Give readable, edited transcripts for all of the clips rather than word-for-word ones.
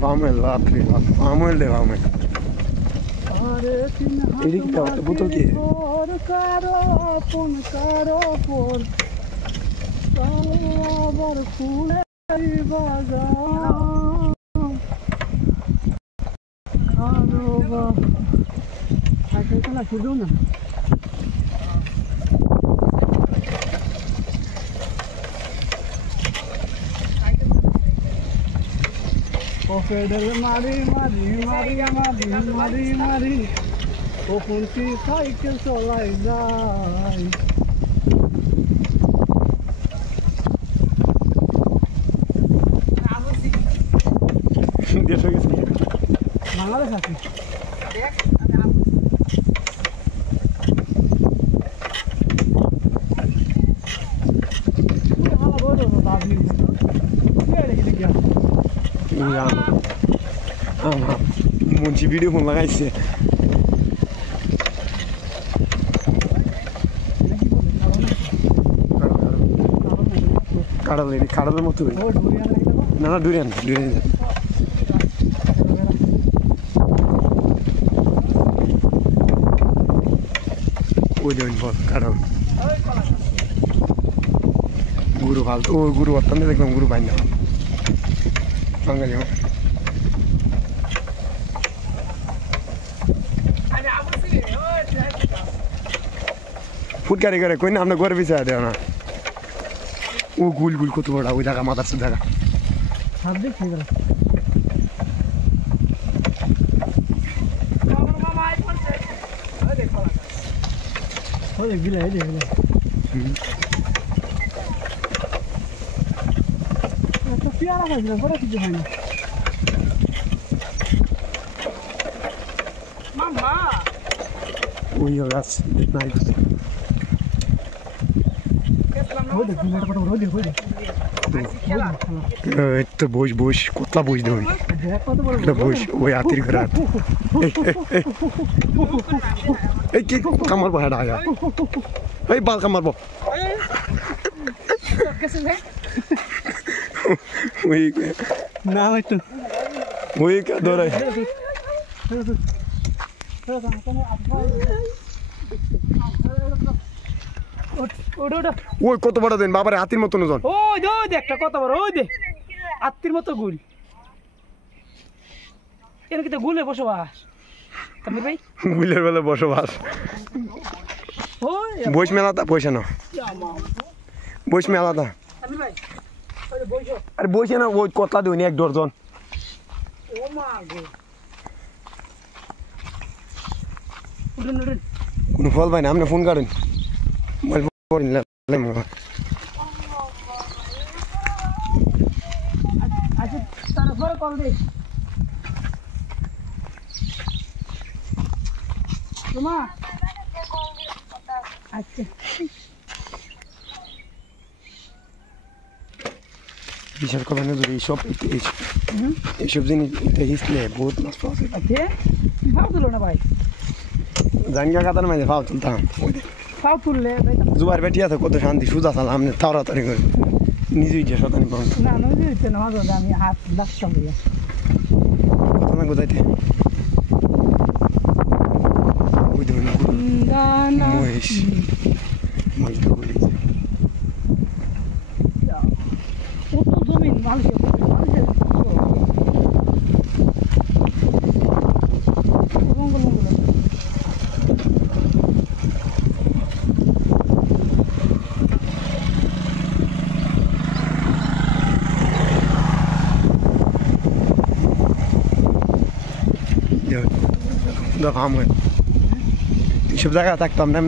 Vamos lá, vamos levar, mãe. Ele que tá, botou o quê? O pedal mari mari mari mari mari mari o kunti cycle চলাই যায় দেশ হয়ে গেছে বাংলাদেশ আছে দেখ Munshi video phone लगा इससे काड़ा ले काड़ा तो मत ना ना डुरियन डुरियन वो जो इनको काड़ा गुरु हाल तो गुरु वतन में देखना गुरु बांधा मंगल जाओ फुट करे करे कोई ना हमने गोर भी चाह दिया ना वो गुल गुल को तो बड़ा वो जगह माता से जगह सब देख ले हो देख भी ले तो प्यारा है ना बड़ा चीज है ना मामा वो ये that's nice तो बोझ बोझ कुत्ता बोझ दो तो बोझ वो आती करा ए की कमर पर हटा गया ए बाल कमर पर कैसे है वही ना है तो वही क्या दो रहा है ওই কত বড় দেন বাবারে হাতির মতন ওজন ওই দে একটা কত বড় ওই দে হাতির মতো গুল এর কি তো গুলে বসবাস তুমি ভাই গুলের বেলা বসবাস ওই বইস মেলাটা পয়সা না বইস মেলাটা আমি ভাই ওই বইছো আরে বইছে না ওই কতলা দিন এক ডজন ও মা গো উড়ুন কোন ফল ভাই না আপনি ফোন করেন মোবাইল ফোন লাইম আচ্ছা তারপরে কল দে তোমা আচ্ছা বিশাল কথা না ধরে এইসব জিনিস হিসলে বহুত মাছ পাওয়া যায় আচ্ছা তুই ভাব তুলো না ভাই জাঙ্গা কাতার মাঝে পাও তুলতাম পাও তুললে জুয়ার বেটি আছে কত শান্তি সুজা চাল আপনি তাড়াতাড়ি করে নিজেই যে শতানি পাও না নদী হচ্ছে না আমি হাত ডাকতাম ভাইয়া কত না গোদাইতে ওই ধরুন মহেশ মহেশ তো বলি কত জমিন মানুষের ফার্ম হয় এইসব জায়গা থাকতাম না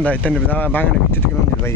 বাগানের ভিতর থেকে ভাই